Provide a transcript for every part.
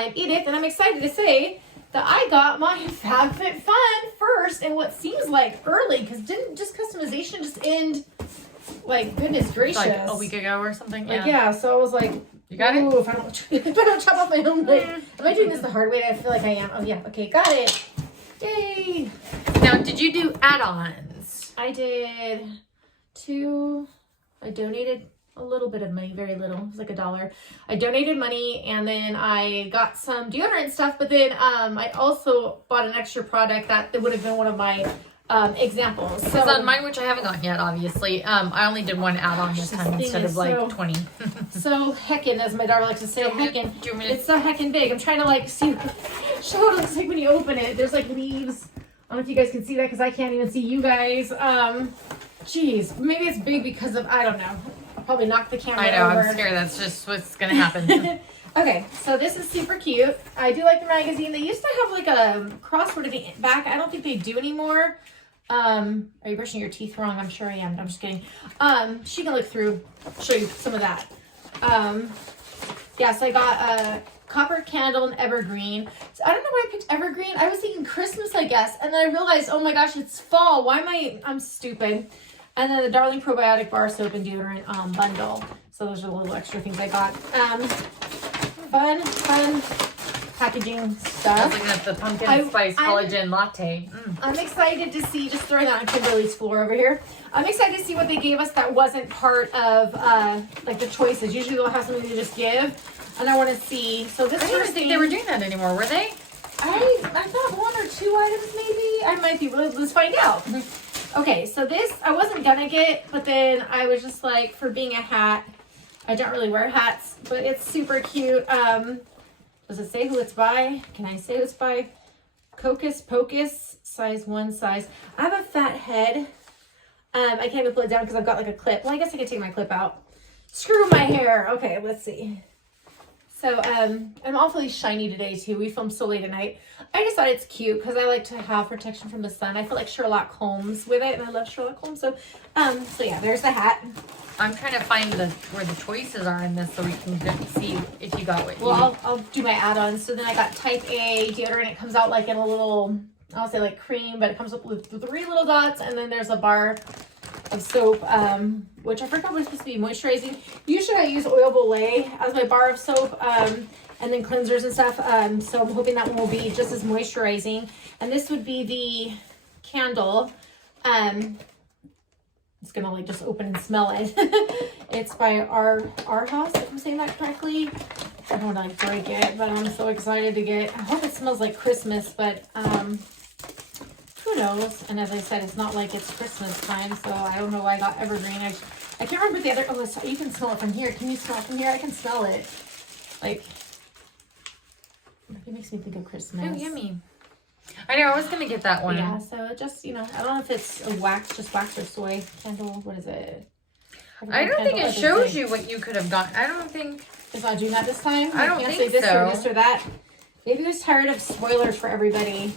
I'm Edith, and I'm excited to say that I got my FABFITFUN first in what seems like early, because didn't just customization just end, like, goodness gracious, like a week ago or something? Like, yeah, so I was like, you got it? If I don't chop off my own blade. Am I doing this the hard way? I feel like I am. Oh, yeah. Okay, got it. Yay. Now, did you do add-ons? I did 2. I donated a little bit of money, very little. It was like $1. I donated money, and then I got some deodorant stuff, but then I also bought an extra product that would have been one of my examples. So on mine, which I haven't gotten yet, obviously, I only did one add-on this time instead of like 20. So heckin', as my daughter likes to say, heckin'. It's so heckin' big. I'm trying to like show what it looks like when you open it. There's like leaves. I don't know if you guys can see that because I can't even see you guys. Geez, maybe it's big because of, I don't know. I'll probably knock the camera over. I know, I'm scared. That's just what's gonna happen. Okay, so this is super cute. I do like the magazine. They used to have like a crossword at the back. I don't think they do anymore. Are you brushing your teeth wrong? I'm sure I am. I'm just kidding. She can look through, show you some of that. Yeah, so I got a copper candle and evergreen. So I don't know why I picked evergreen. I was thinking Christmas, I guess. And then I realized, oh my gosh, it's fall. Why am I'm stupid. And then the Darling Probiotic Bar Soap and Deodorant bundle. So those are the little extra things I got. Fun packaging stuff. I was looking at the pumpkin spice collagen latte. I'm excited to see, just throwing that on Kimberly's floor over here. I'm excited to see what they gave us that wasn't part of like the choices. Usually they'll have something to just give, and I want to see. So this I didn't even think they were doing that anymore, were they? I thought 1 or 2 items maybe. I might be. Let's find out. Okay, so this I wasn't gonna get, but then I was just like, for being a hat, I don't really wear hats, but it's super cute. Does it say who it's by? Can I say who it's by? Hocus Pocus, size 1 size. I have a fat head. I can't even pull it down because I've got like a clip. Well, I guess I could take my clip out. Screw my hair. Okay, let's see. So I'm awfully shiny today too. We filmed so late at night. I just thought it's cute because I like to have protection from the sun. I feel like Sherlock Holmes with it, and I love Sherlock Holmes. So yeah, there's the hat. I'm trying to find where the choices are in this so we can see if you got what you Well, I'll do my add-ons. So then I got Type A deodorant. It comes out like in a little, I'll say like cream, but it comes up with 3 little dots, and then there's a bar of soap, which I forgot was supposed to be moisturizing. Usually I use Oil Olay as my bar of soap, and then cleansers and stuff. So I'm hoping that one will be just as moisturizing. And this would be the candle. It's gonna like just open and smell it. It's by our house, if I'm saying that correctly. I don't want to like break it, but I'm so excited to get. I hope it smells like Christmas, but who knows? And as I said, it's not like it's Christmas time, so I don't know why I got evergreen. I can't remember the other. Oh, you can smell it from here. Can you smell it from here? I can smell it. Like, it makes me think of Christmas. Oh, yummy. I know, I was going to get that one. Yeah, so just, you know, I don't know if it's a just wax or soy candle. What is it? I don't think it shows you what you could have gotten. I don't think. It's not doing that this time? I don't can't think say this so. or this or that. Maybe I was tired of spoilers for everybody.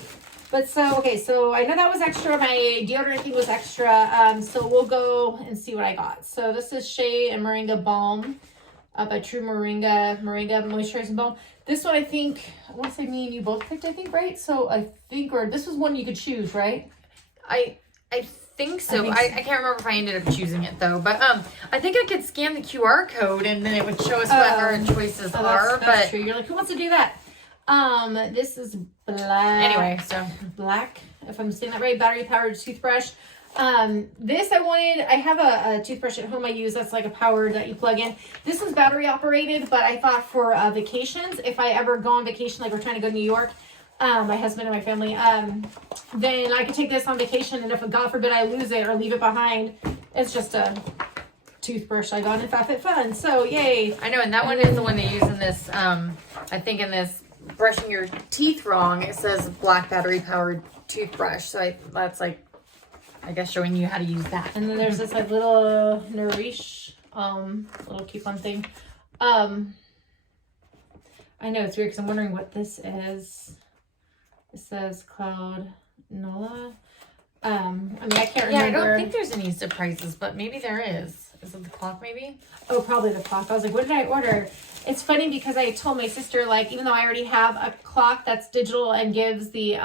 But so, okay, so I know that was extra. My deodorant thing was extra. So we'll go and see what I got. So this is Shea and Moringa Balm by True Moringa Moisturizing Balm. This one, I think, I want to say me and you both picked, I think, right? So I think, or this was one you could choose, right? I think so. I can't remember if I ended up choosing it though. But I think I could scan the QR code and then it would show us what our choices are. That's true. You're like, who wants to do that? This is black. Anyway, so black, if I'm saying that right, battery powered toothbrush. This I have a toothbrush at home I use that's like a power that you plug in. This one's battery operated, but I thought for vacations, if I ever go on vacation, like we're trying to go to New York, my husband and my family, then I could take this on vacation, and if God forbid I lose it or leave it behind, it's just a toothbrush I got in FABFITFUN. So yay. I know, and that one is the one they use in this, I think in this brushing your teeth wrong, it says black battery powered toothbrush. So that's like, I guess showing you how to use that. And then there's this like little Nourish little coupon thing. I know it's weird because I'm wondering what this is. It says Cloud Nola. I mean, I can't remember. Yeah, I don't think there's any surprises, but maybe there is. Is it the clock maybe? Oh, probably the clock. I was like, what did I order? It's funny because I told my sister, like, even though I already have a clock that's digital and gives the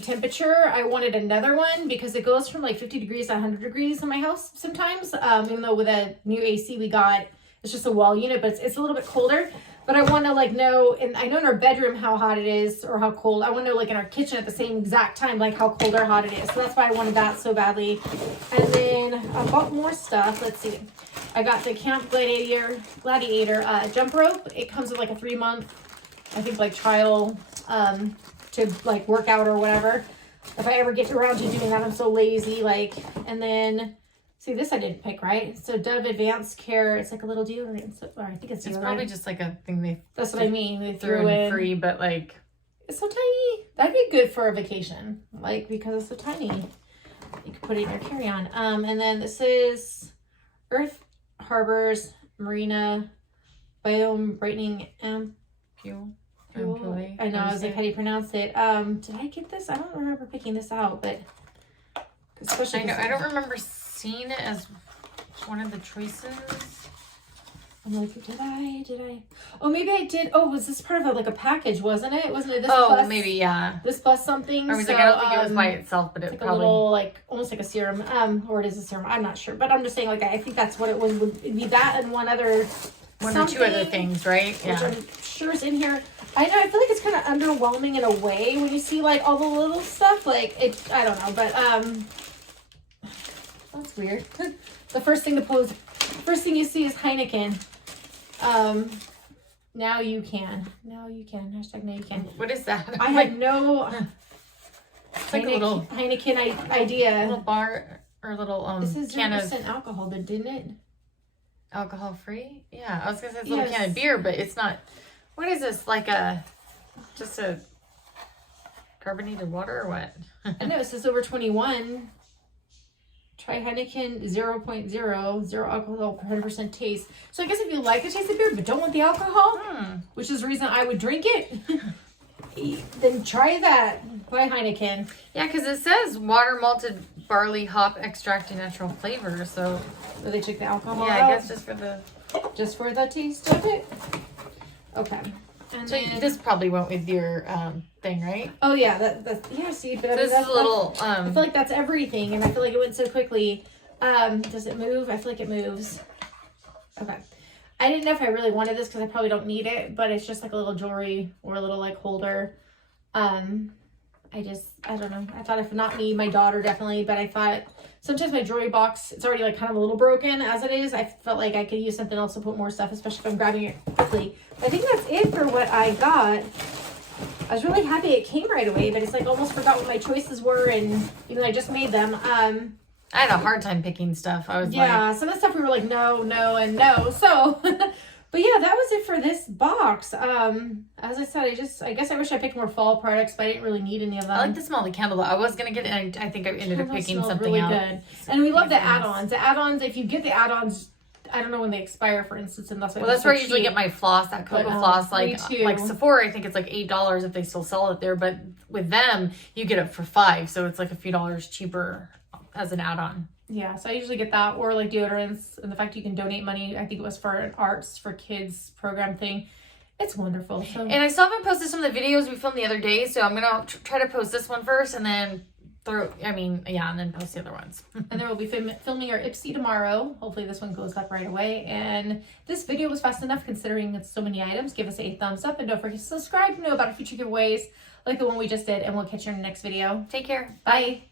temperature, I wanted another one because it goes from like 50 degrees to 100 degrees in my house sometimes. Even though with a new AC we got, it's just a wall unit, but it's a little bit colder. But I want to like know, and I know in our bedroom how hot it is or how cold. I want to know like in our kitchen at the same exact time, like how cold or hot it is. So that's why I wanted that so badly. And then I bought more stuff. Let's see. I got the Camp Gladiator jump rope. It comes with like a 3-month, I think, like trial to like work out or whatever. If I ever get around to doing that, I'm so lazy. Like, and then see, this I didn't pick, right? So Dove Advanced Care, it's like a little deodorant. So, or I think it's deodorant. It's probably just like a thing they. That's what I mean. They threw in free, but like. It's so tiny. That'd be good for a vacation, like because it's so tiny. You can put it in your carry-on. And then this is Earth Harbors Marina Biome Brightening Fuel. I know. I was like, how do you pronounce it? Did I get this? I don't remember picking this out, but especially I don't remember seeing it as one of the choices. I'm like, did I? Oh, maybe I did. Oh, was this part of like a package? Wasn't it? Wasn't it this? Oh, plus, maybe yeah. This plus something. I was like, I don't think it was by itself, but it's it like probably a little like almost like a serum. Or it is a serum. I'm not sure, but I'm just saying like I think that's what it was. Would be that and one or two other things, right? Yeah. Which I'm sure is in here. I know. I feel like it's kind of underwhelming in a way when you see like all the little stuff. Like it. I don't know, but that's weird. The first thing you see is Heineken. Now you can. Hashtag now you can. What is that? I had no it's like a little Heineken idea. Little bar or little This is can 0% of alcohol, but didn't it? alcohol free? Yeah, I was gonna say it's a little can of beer, but it's not. What is this? Like just a carbonated water or what? I know it says over 21. Try Heineken 0.0, zero alcohol, 100% taste. So I guess if you like the taste of beer but don't want the alcohol, which is the reason I would drink it, then try that. Buy Heineken. Yeah, because it says water, malted barley, hop extract, and natural flavor. So they took the alcohol out? Yeah, I guess just for the taste of it. Okay. And so then, this probably went with your thing, right? Oh yeah, yeah. See, but so this is a little. I feel like that's everything, and I feel like it went so quickly. Does it move? I feel like it moves. Okay. I didn't know if I really wanted this because I probably don't need it, but it's just like a little jewelry or a little like holder. I don't know. I thought if not me, my daughter definitely, but I thought sometimes my jewelry box, it's already like kind of a little broken as it is. I felt like I could use something else to put more stuff, especially if I'm grabbing it quickly. I think that's it for what I got. I was really happy it came right away, but it's like almost forgot what my choices were, and even though I just made them. I had a hard time picking stuff. I was some of the stuff we were like no, and no. So, but yeah, that was it for this box. As I said, I guess I wish I picked more fall products, but I didn't really need any of them. I like the smell of the candle though. I was gonna get it, and I think I ended up picking something really out. Good. And we love the add-ons. The add-ons, if you get the add-ons, I don't know when they expire, for instance, and that's why. Well, that's where I usually get my floss, that cocoa floss. Like Sephora, I think it's like $8 if they still sell it there. But with them, you get it for $5, so it's like a few dollars cheaper as an add-on. Yeah, so I usually get that, or like deodorants, and the fact you can donate money. I think it was for an arts for kids program thing. It's wonderful. So. And I still haven't posted some of the videos we filmed the other day, so I'm gonna try to post this one first, and then and then post the other ones. And then we'll be filming our Ipsy tomorrow. Hopefully this one goes up right away. And this video was fast enough considering it's so many items. Give us a thumbs up, and don't forget to subscribe to know about our future giveaways like the one we just did. And we'll catch you in the next video. Take care. Bye.